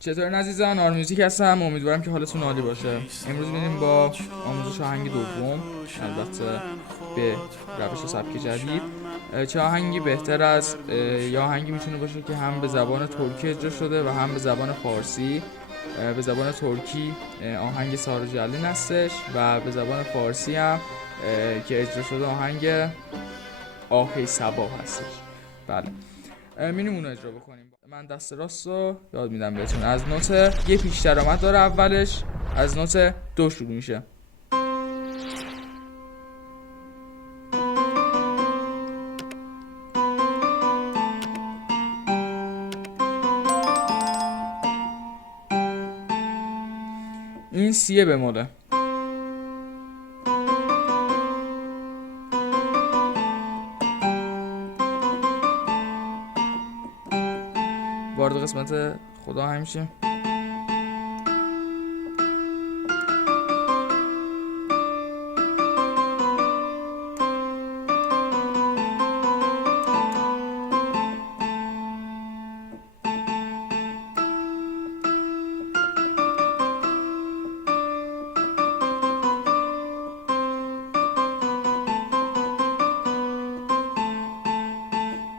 چطورین عزیزان؟ آرمیوزیک هستم. امیدوارم که حالتون عالی باشه. امروز میریم با آموزش آهنگ دوم، البته به روش و سبک جدید. چه آهنگی بهتر از یا آهنگی میتونه باشه که هم به زبان ترکی اجرا شده و هم به زبان فارسی. به زبان ترکی آهنگ سارا جلین هستش و به زبان فارسی هم که اجرا شده آهنگ آه صبا هستش. بله، میریم اونو اجرا بکنیم. من دست راست رو یاد میدم بهتون. از نوت یه پیش درآمد داره اولش، از نوت دو شروع میشه. این سیه بموله. وارد قسمت خدا همیشه.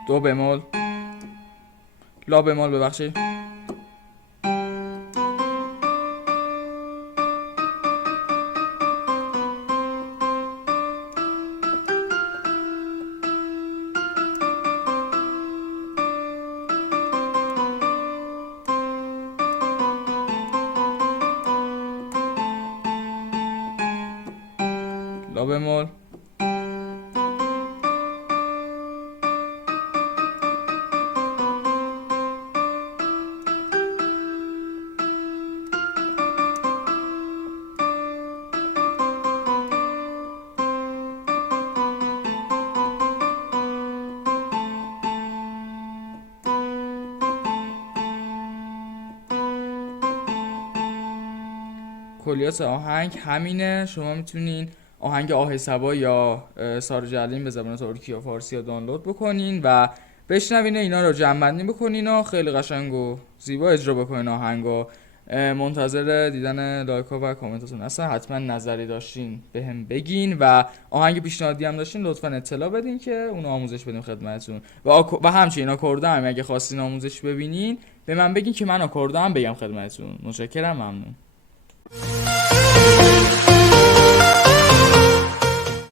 دو بمول، لا بمول، ببخشید. لا بمول، کلیات آهنگ همینه. شما میتونین آهنگ آه صبا یا سارا جلین به زبان ترکی یا فارسی یا دانلود بکنین و بشنوین، اینا رو جمع‌بندی بکنین و خیلی قشنگ و زیبا اجرا بکنین آهنگو. منتظر دیدن لایک ها و کامنتاتون هستم. حتما نظری داشتین بهم بگین و آهنگ پیشنهادی هم داشتین لطفا اطلاع بدین که اون آموزش بدیم خدمتتون. و همچنین آکورد هم اگه خواستین آموزش ببینین به من بگین که من آکورد هم بگم خدمتتون. متشکرم، ممنون.